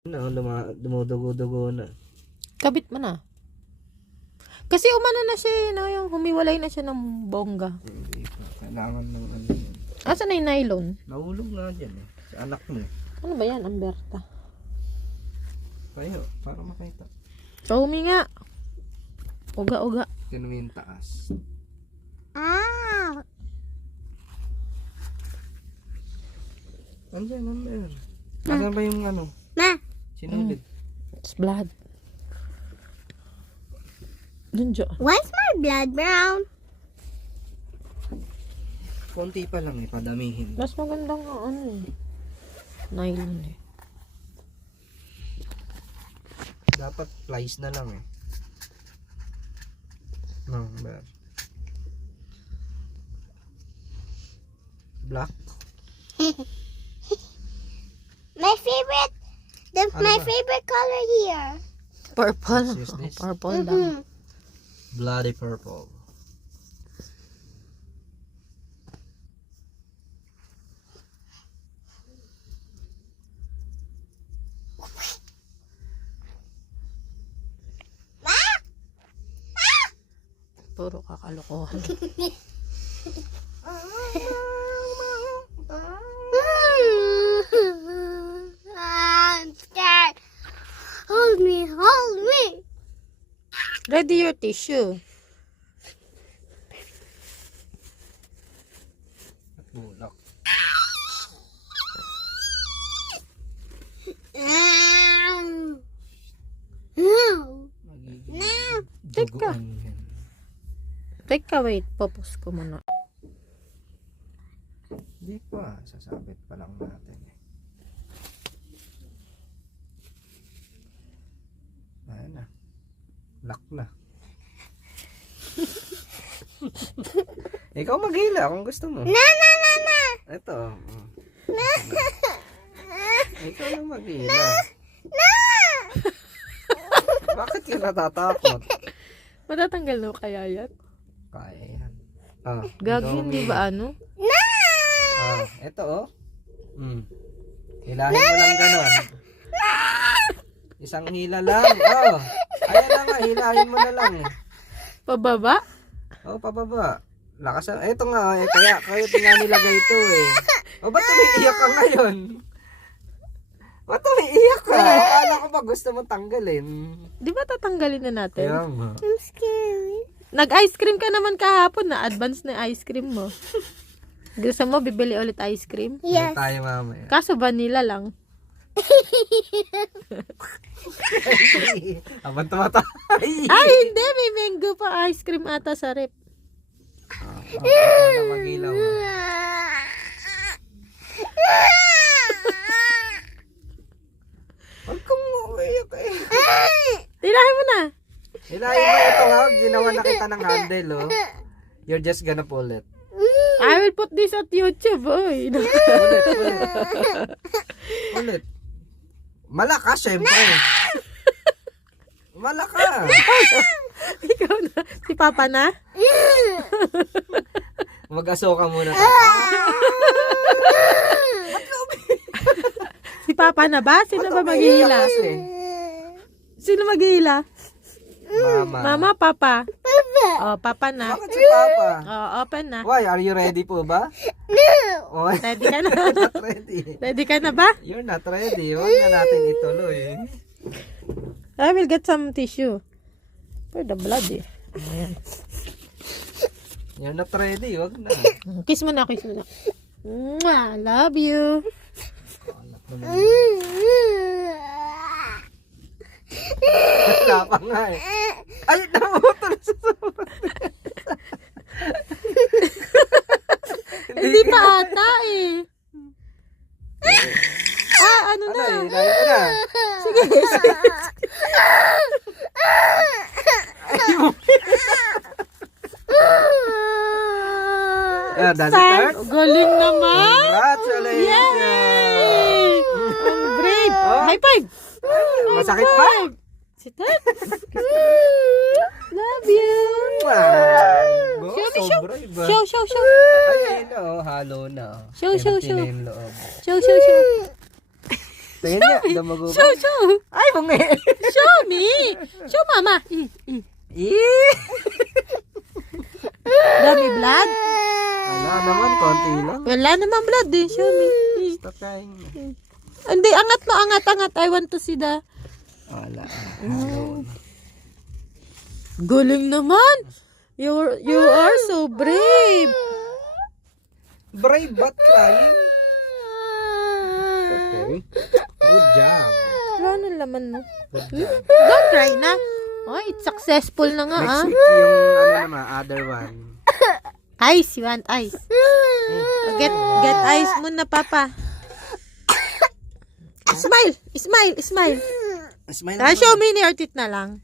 Dumudugo-dugo na. Kabit mo na. Kasi umano na siya, no, yung humiwalay na siya ng bongga. Hindi pa. Kailangan ng ano yun. Asan na yung nylon? Nahulog nga dyan eh. Sa anak mo. Ano ba yan, Amberta? Tayo, para makita. So, huminga. Uga-uga. Yan mo yung taas. Andyan. Asan ba yung ano? Sinulid. It's blood. Dun dyan. Why is my blood brown? Konti pa lang eh, padamihin. Mas magandang ano eh. Nylon eh. Dapat plies na lang eh. Number. Black? My favorite, my ba? favorite color here. Purple. Let's use this. Purple daw. Bloody purple. Puro kakalokohan. I'm scared. Hold me, hold me. Ready your tissue. At bulak. Magiging Teka. duguan yan. Teka, wait. Popos ko muna. Hindi pa. Sasabit pa lang natin eh. Ayan na. Lock na. Ikaw maghila kung gusto mo. Na. Ito. Ikaw lang maghila. Bakit ka natatakot? Matatanggal na kaya yan? Kaya yan. Ah, Gagi, ikaw hindi maghila. ba ano? Ah, ito oh. Hilahin mo lang ganon. Isang hila lang. Oh. Ayan na nga, hilahin mo na lang. Pababa? Oh, pababa. Lakas na. Ito nga, eh, kaya nga nilagay ito eh. O, ba't umiiyak ka ngayon? Ba't umiiyak ka? Akala ko ba gusto mo tanggalin? Di ba tatanggalin na natin? Kaya nga. I'm scared. Nag-ice cream ka naman kahapon na. Advance na ice cream mo. Gusto mo, bibili ulit ice cream? Yes. Tayo mamaya. Kaso vanilla lang. Abang tumatay. Ay, hindi. May mango pa ice cream ata sa rep. Ano magilaw? Huwag kang umiyak eh. Tirahin mo na. Hilahin mo ito ha. Ginawa na kita ng handle oh. You're just gonna pull it. I will put this at YouTube, boy. Ulit. Malakas, syempre. Malakas. Ikaw na. Si Papa na? Mag-aso ka muna. Si Papa na ba? Sino ba maghihila? Sino maghihila? Mama. Mama, Papa. Oh, Papa na. Bakit si Papa? Oh, open na. Why? Are you ready po ba? Oh, Ready ka na? not ready. Ready ka na ba? You're not ready. Huwag na natin ituloy. I will get some tissue. For the blood eh. Ayan. You're not ready. Huwag na. Kiss mo na, kiss mo na. Mwah, love you. Wala pa nga eh. Ay, namutol sa sobrang. Hindi pa ata eh. Ano Ano na? eh, layo ka na. Sige, sige. Yeah, does it hurt? Galing naman. Congratulations! Yay! Ang great. Oh. High five. Masakit ba? Sit up. Love you. Wow! Show me, show. Sobra iba. Show, show, show. Ay, ayun na oh, halo na. Show, show, Empty show. na yung loob. Show, show, show. Tingin niya, damago ba? Show. Ay, bungi. Show me. Show mama. Dami blood? Wala naman, konti lang. Wala naman blood eh. Show me. Stop crying. Hindi, angat mo, angat. I want to see the... Wala. Galing naman. You are so brave. Brave but crying. Okay. Good job. Wala na laman mo. Good job. Don't cry na. Oh, it's successful na nga Next ah. week yung naman, other one. Ice, you want ice? Get ice muna, Papa. Smile. Smile Show me your teeth na lang.